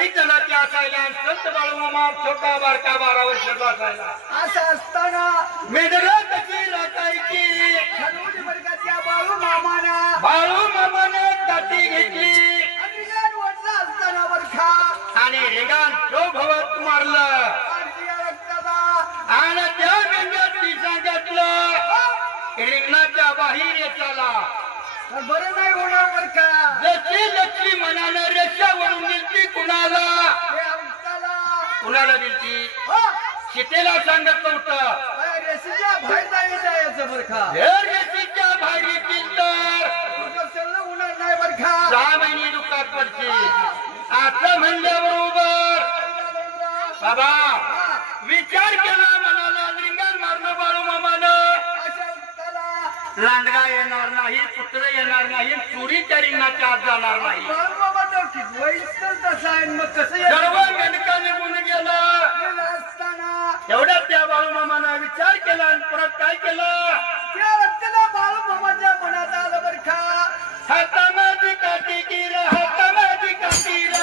5 जणांचे असायला संत बाळूमामा छोटा बारका 12 वर्षाचा असायला. असं असताना मेंढरा कशी राखायची ठरवली बरं का त्या बाळूमामाना बाळूमामाने काठी घेतली आणि रेण ओढला असताना बरं का आणि रेगान तो भवत मारलं आणि या रक्ताला आणि त्या मेंढ्याची सांगितलं रिंगणाच्या बाहेर चला. तर बरं नाही होणार बरं का जशी लक्ष्मी मनानं रेषावरून दिलती कुणाला हे रक्ताला कुणाला दिलती हो सीतेला सांगत नव्हतं. रेषेच्या बाहेर जायचं बरं का जर रेषेच्या बाहेर येतील तर तुझं सगळं होणार नाही बरं का 6 महिने दुःखात पडतील. आता म्हणल्याबरोबर बाबा विचार केला मनाला रिंगण मारणं बाळूमामानं अशा रक्ताला लांडगा येणार नाही पुत्र येणार नाही चोरी त्या रिंगणाच्या आत जाणार नाही. बाळूमामा नव्हती वैसल तसा आहे मग कसं सर्व मेंढका निघून गेलं. गेलं असताना तेवढ्यात त्या बाळूमामानं विचार केला आणि परत काय केलं त्या रक्ताला बाळूमामाच्या मनात आलं बरं का हातामध्ये काठी गिर हातामध्ये काठी गिर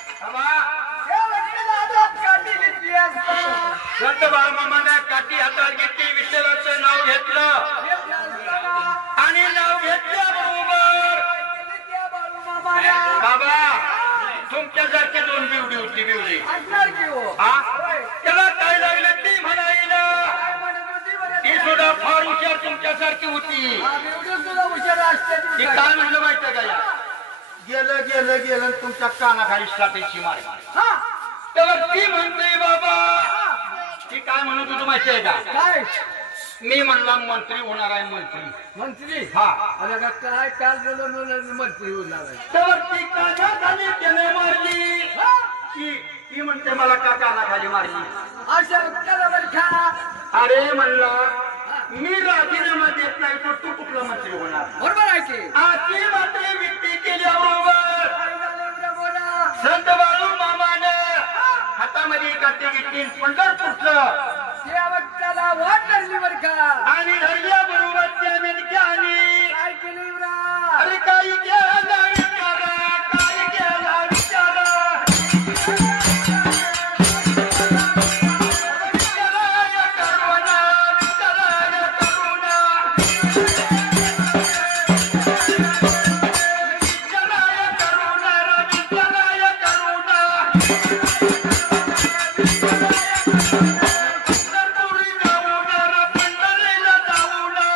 त्या रक्ताला हातात काठी घेतली असताना संत बाळूमामाने काठी हातात घेतली विठ्ठलाचं नाव घेतलं घेतलं असताना आणि नाव घेतल्याबरोबर त्या बाळूमामाला बाबा तुमच्यासारखी 2 बिवडी होती बिवडी असणार की हो हा त्याला काय लागलं ती म्हणायला काय म्हणत होती बरं ती सुद्धा फार हुशार तुमच्यासारखी होती. हा, एवढं तुला हुशार असते तू ती काय? काय म्हणलं माहितीये का या गेलं गेलं गेलं आणि तुमच्या कानाखाली साठायची मार हा, तेव्हा ती म्हणते बाबा ती काय म्हणत होती माहितीये का काय मी म्हणला मंत्री होणार आहे मंत्री मंत्री हा अरे का काय काल झालं मंत्री होणार आहे. तेव्हा ती कानाखाली त्याने मारली हा, ती म्हणते मला का कानाखाली मारली अशा रक्ताला बरं का अरे म्हणला मी राजीनामा देत नाही तर तू कुठला मंत्री होणार बरोबर आहे की आजची मात्र विनंती केल्याबरोबर काय झालं एवढं बोला संत बाळूमामानं हातामध्ये काठी घेतली पंढरपूरचं त्या रक्ताला वाट धरली बरं का आणि धरल्याबरोबर त्या मेंढक्याने काय केलं इब्रा अरे काही केला विचारा काय केला विचारा विचाराय करुणा विचाराय करुणा विचाराय करुणा विचाराय करुणा पंढरपुरी जाऊ ना पंढरीला जाऊ ना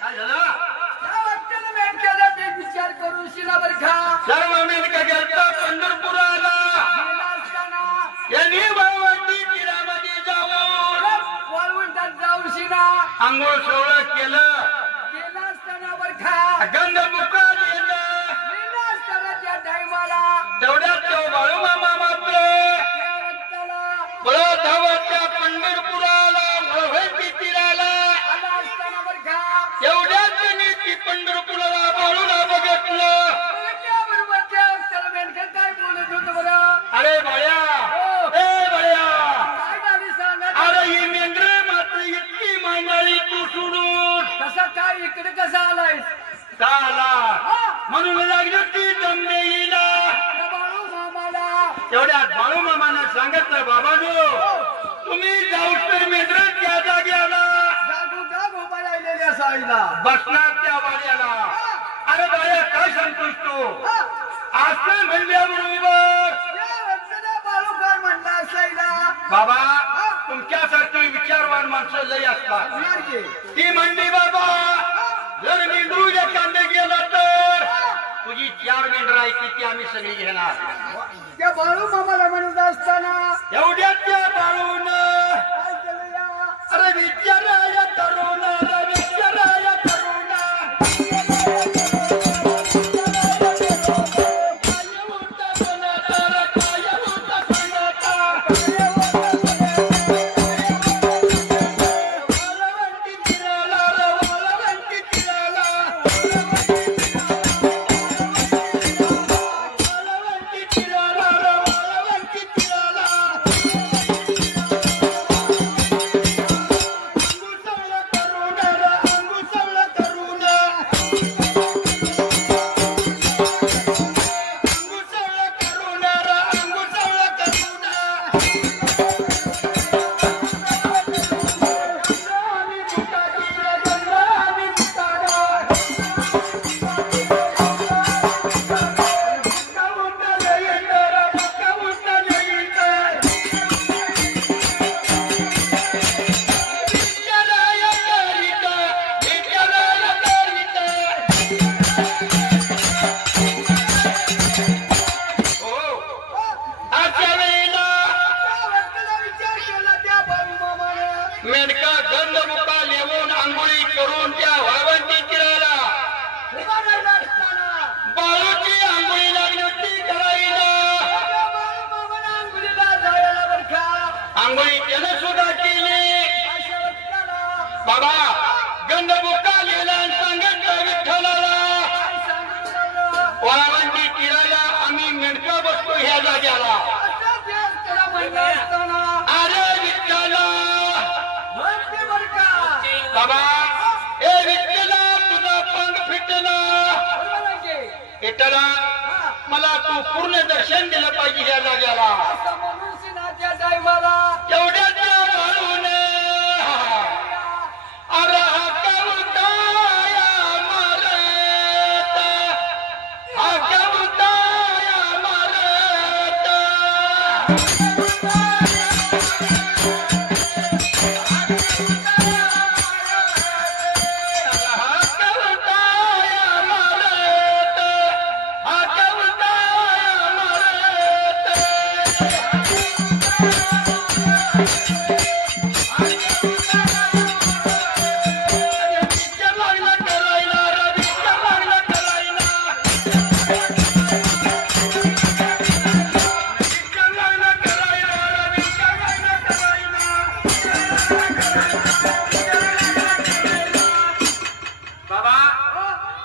काय झालं त्या रक्ताला मेंढक्याला ते विचार करून शिला बरं का सर्व मेंढका गेलता पंढरपुराला गेला असताना यांनी भगवंती तीरामध्ये जाऊन वाळवंटात जाऊन शिना आंघोळ सोहळं केलं गेला असताना बरं का गंध मुका दिलं गेला असताना त्या टायमाला तेवढ्यात तो बाळूमामा मात्र त्या रक्ताला पळत धावत त्या पंढरपुराला भगवंती तीराला आला असताना बरं का एवढ्यात त्यांनी ती पंढरपुराला बाळूला बघितलं बरोबर त्या रक्ताला मेंढकं काय बोलत होतं बरं अरे बाळ्या ए बाळ्या काय झाली सांगा अरे ही मेंढर मात्र इतकी मांगाळी तू सोडून कसा काय इकडे कसा आलाय का आला म्हणून लागली ती जमदेईला बाळू मामाला तेवढ्यात बाळूमामानं सांगितलं बाबानो तुम्ही जाऊस तर मेंढर त्या जाग्याला जागो जागो उभा राहिलेल्या साईला बसणार त्या वाड्याला. अरे बाळ्या काय सांगतोस तू असं म्हणल्याबरोबर त्या रक्ताला बाळू काय म्हणला साईला बाबा तुमच्यासारखी विचारवान माणसं लई असतात. होणार की? ती म्हणली बाबा जर मेंढरू एखादे गेला तर तुझी 4 मेंढर आहे ती आम्ही सगळी घेणार. त्या बाळू मामाला म्हणत असताना एवढ्यात त्या बाळून काय केलं या अरे विचाराय तरुण विचाराय तरुण काय मेंढका गंध मुका लेवून आंघोळी करून त्या वाळवंटी चिरायला उभा राहिला असताना बाळूची आंघोळी लागली होती करायला. बाळूमामाला अंघोळीला जायला बरं का. आंघोळी त्यानं सुद्धा केली. अशा वक्ताला बाबा गंध मुका लिहिला आणि सांगितलं विठ्ठलाला काय सांगून राहिलं? वाळवंटी चिरायला आम्ही मेंढका बसतो ह्या जाग्याला. असं ते त्याला म्हणलं असताना अरे विठ्ठला म्हणते बरं का. बाबा ए विठ्ठला तुझा पंग फिटला. बरोबर आहे की? विठ्ठला हा. मला तू पूर्ण दर्शन दिलं पाहिजे ह्या जाग्याला. असं म्हणून सिनाच्या टायमाला एवढ्या त्या बाळूने अरे हा कवताया मारत, हा कवताया मारत. हा कवताया मारत, हा कवताया मारत. बाबा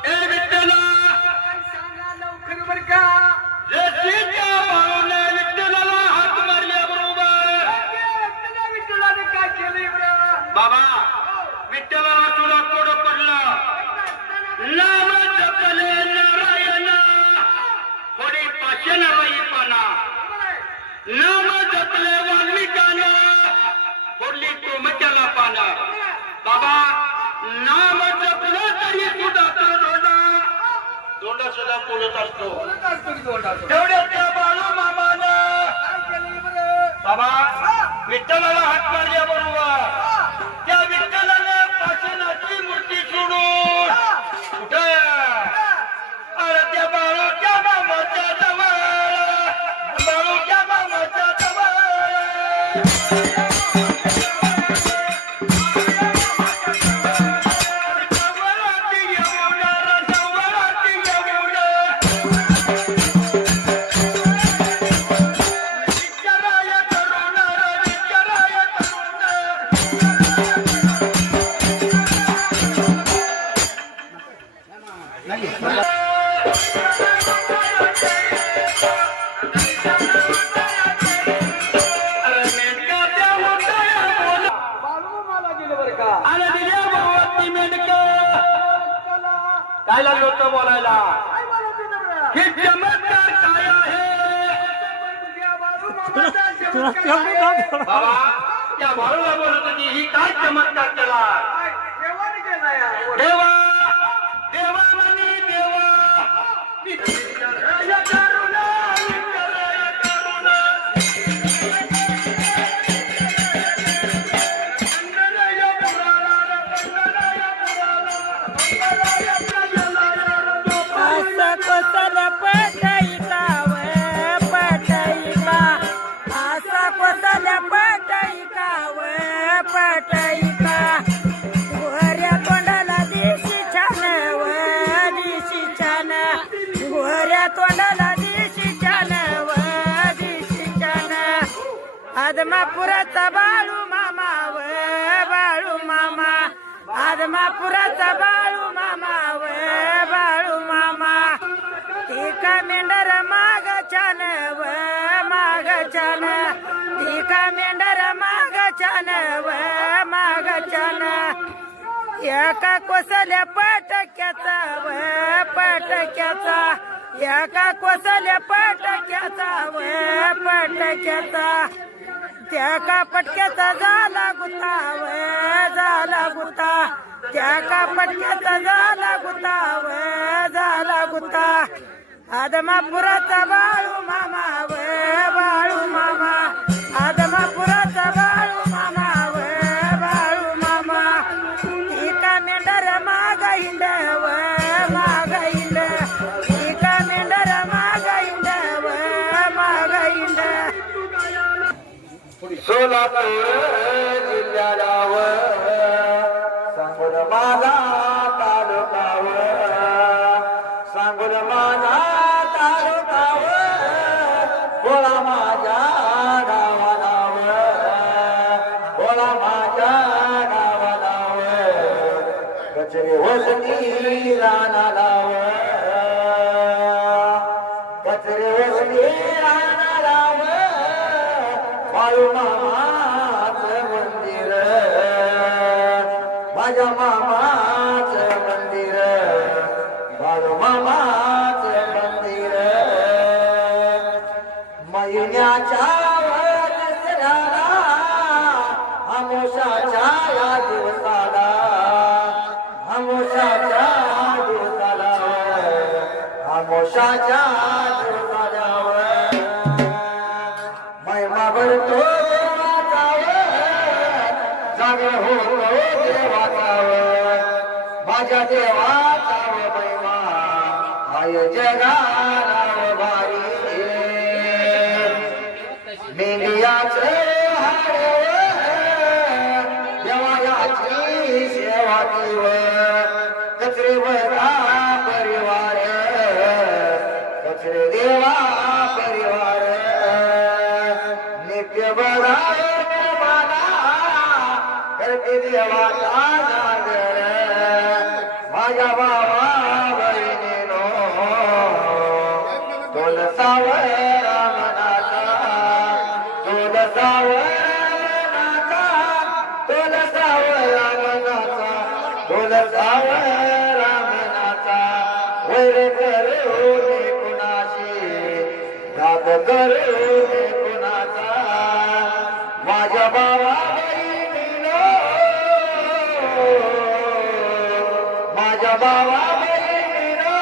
ए विठ्ठला काय सांगा लवकर बरं का. रशीच्या बाळूने विठ्ठलाला हात मारल्याबरोबर त्याला विठ्ठलाने काय केलंय बरं? बाबा विठ्ठलाला तुला कोडं पडलं. नाम जपले नारायण थोडी पाचन पाना. नाम जपले वाल्मिकानं थोडली टोमच्याला पानं. बाबा नाम जपलं तरी सुद्धा तो दोंडा सुद्धा बोलत असतो. बोलत असतो की तोंडातून. तेवढ्या त्या बाळू मामानं काय केलंय बरं? बाबा विठ्ठलाला हात मारल्याबरोबर त्या विठ्ठलानं पाषाणाची मूर्ती सोडून कुठं अरे त्या बाळूच्या मामाच्या जवळ, बाळूच्या मामाच्या जवळ. जवळाती येऊन रे, जवळाती येऊन विचाराय करून रे, विचाराय करून. अरे मेंढका त्या मोठ्या बोला. बाळूमामाला दिलं बरं का. अरे दिल्या भगवती मेंढका त्याला काय लागलं होतं बोलायला. काय बोलत दिलं बरं? हे चमत्कार काय आहे. त्या बाळूमामाचा चमत्कार आहे. बाबा त्या बाळूला बोलत होती ही काय चमत्कार केला. काय देवाने केलाय हा. देवा देवा म्हणी देवा विठ्ठलाय करुणा, विठ्ठलाय करुणा. पंढराय पुराला, पंढराय पुराला, पंढराय पुराला. असं कोसल पटईकाव पटईका, असं कोसल पटईकाव पटईका. गोऱ्या तोंडाला दिशी छान व दिशी छान, गोऱ्या तोंडाला दिशी छान व दिशी छान. आदमापुराचा बाळू मामा व बाळू मामा, आदमापुराचा बाळू मामा व बाळू मामा. टीका मेंढर माग छान व माग छान, टीका मेंढर माग छान व माग छान. एका कोसल्या पटक्याचा व पटक्याचा, एका कोसल्या पटक्याचा व पटक्याचा. त्या का पटक्याचा झाला गुता व झाला गुता, त्या का पटक्याचा झाला गुता व झाला गुता. आदमापुराचा बाळू मामा व बाळू मामा, आदमापुराचा बाळू मामा व बाळू मामा. टीका मेंढर माग हिंड व माग हिंड, टीका मेंढर माग हिंड व माग हिंड. सोलापूर जिल्ह्याला माझ्या गावाला कचरे वसती रानाला कचरे वसती रानाला बाळू मामाचं मंदिर माझ्या मामाचं मंदिर बाळू मामाचं मंदिर महिन्याच्या वरसऱ्याला अमोशाच्या या दिवसाला अमोशाच्या दिवसाला अमोशाच्या दिवसाला महिमा भरतो देवाचा जागे होतो देवाचा माझ्या देवाचा महिमा हाय जगाला भारी मेंढियाचे देवायाची सेवा देव कचरे बरा परिवार कचरे देवा परिवार नित्य बरा मला करते देवाचा जागर माझ्या बाबा बहिणीनो तुलसावर रामनाथा तुलसावर रामनाथा तुलसावर रामनाथा तुलसावर रामनाथा वैर करू दे कुणाशी घात करू दे कुणाचा माझ्या बाबा बहिणीनो माझ्या बाबा बहिणीनो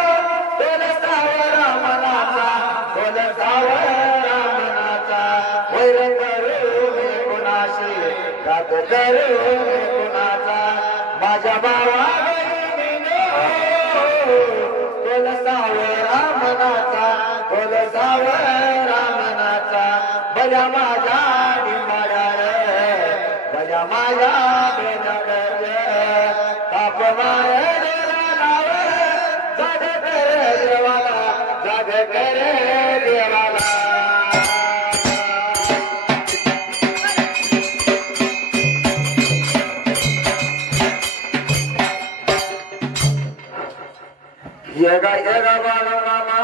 तुलसावर रामनाथा तुलसावर रामनाथा वैर करू दे कुणाशी घात करू दे कुणाचा माझ्या बाबा बहिणीनो तुलसावर रामनाथा तुलसावर रामनाथा भल्या माझ्या डिंबाळ्या भल्या माझ्या बेनगर ताप मार जाग कर देवाला जाग कर देवाला येगा येगा बाळू मामा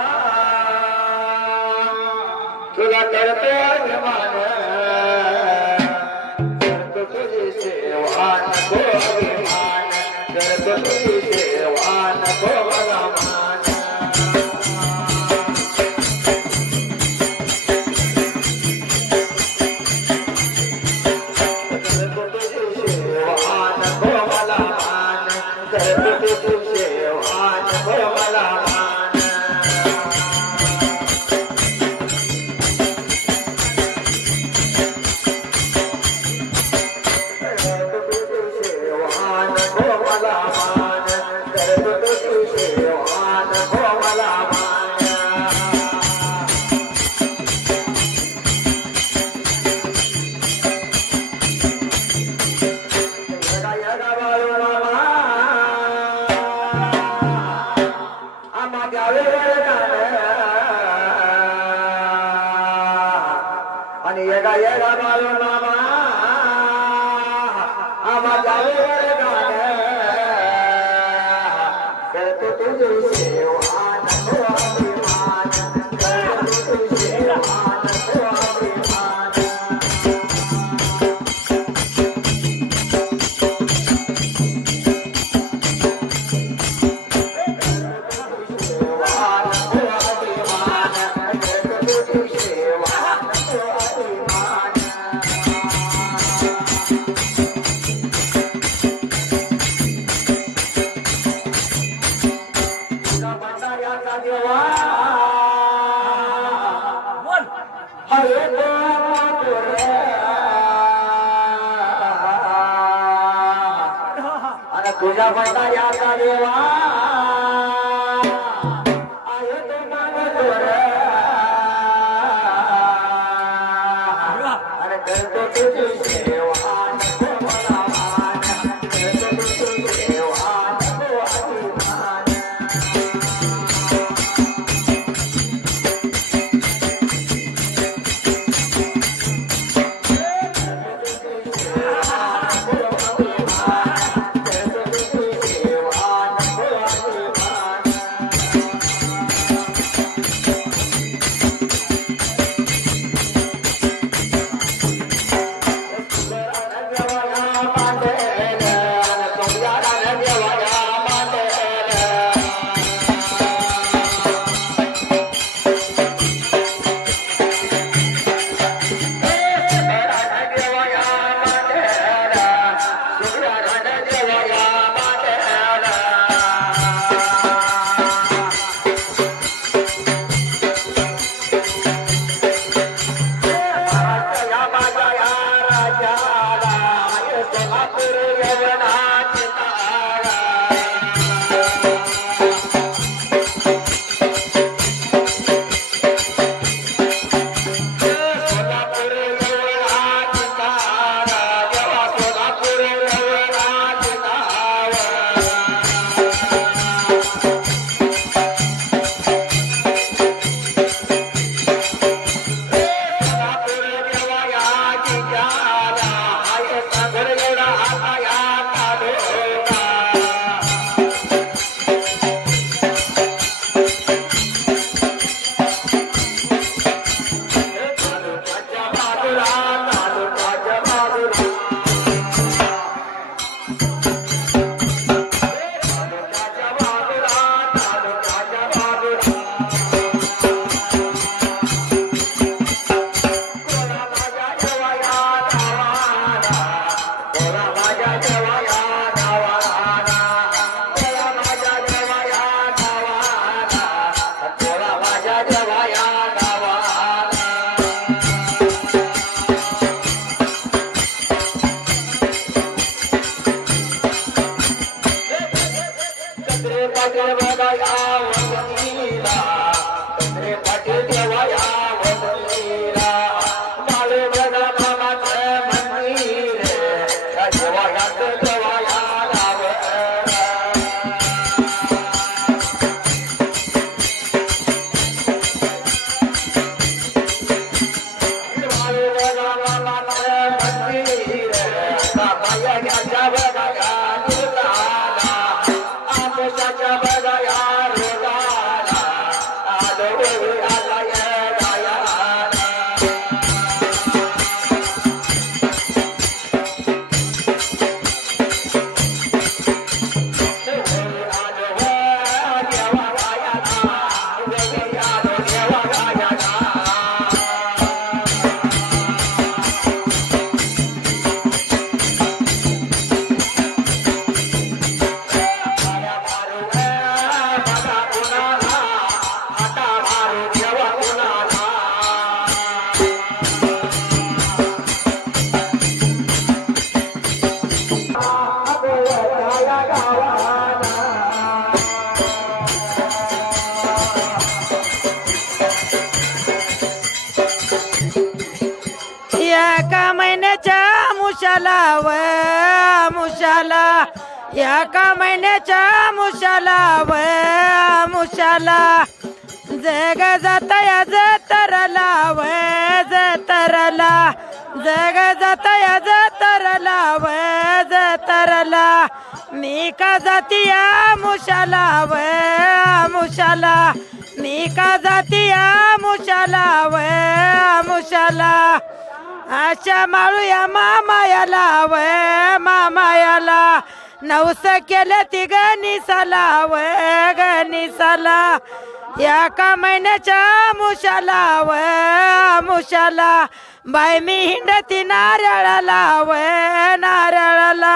तुला करतो अभिमान करतो तुझी सेवा नको अभिमान करतो तुझी सेवा नको मला मान करतो तुझी सेवा नको मला मान करतो तुझी सेवा नको मला मान आणि येगा येगा बाळू मामा आम्हा जावेवर गाणं करतो तुझी सेवा नको अभिमान करतो तुझी सेवा नको अभिमान तुझ्या भंडाऱ्याचा देवा आयो तो मागतोर अरे करतो तुझी सेवा नको मला मान करतो तुझी सेवा नको अभिमान तुझ्या सोलापूर यवनाची तारा सोलापूर यवनाची तारा देवा सोलापूर यवनाची तारा एका महिन्याच्या मुशाला व मुशाला एका महिन्याच्या मुशाला व मुशाला जग जातया जतरला व जतरला जग जातया जतरला व जतरला मी का जातीया मुशाला व मुशाला मी का जातीया मुशाला व मुशाला आशा माळूया मामायाला व मामायाला नवस केले ती गणिसाला व गणिसाला एका महिन्याच्या मुशाला व मुशाला बाय मी हिंडती नारळाला व नारळाला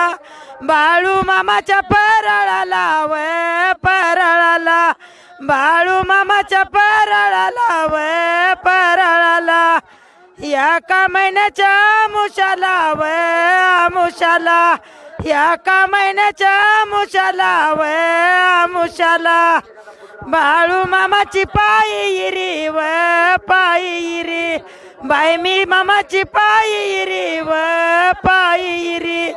बाळू मामाच्या परळाला व परळाला बाळू मामाच्या परळाला व परळाला एका महिन्याच्या मुशाला व मुशाला एका महिन्याच्या मुशाला व मुशाला बाळू मामाची पायी रे व पायी रे बाय मी मामाची पायी रे व पायी रे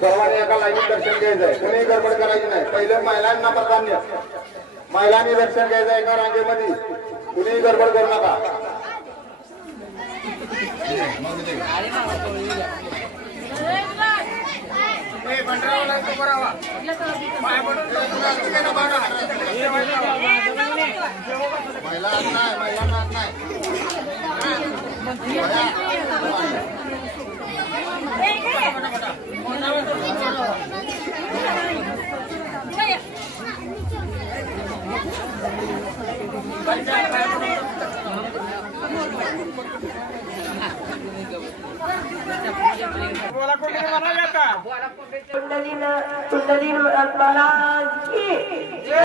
सर्वांनी एका लाईनीत दर्शन घ्यायचंय, कोणी गडबड करायची नाही. पहिले महिलांना प्राधान्य, महिलांनी दर्शन घ्यायचं एका रांगेमध्ये, कुणीही गडबड करू नका.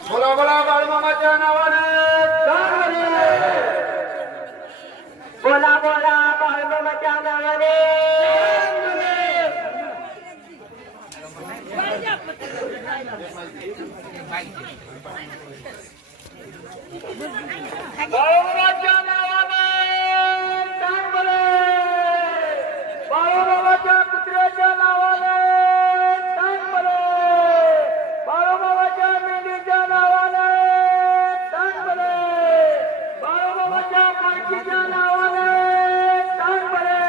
बोला बोला बाळूमामाच्या नावानं बोला बोला बाळूमामाच्या नावाने बाळूमामाच्या नावानं चांगले, बाळूमामाच्या कुत्र्याच्या नावाने चांगले, बाळूमामाच्या मेंढीच्या नावाने चांगले, बाळूमामाच्या पालखीच्या नावाने चांगले.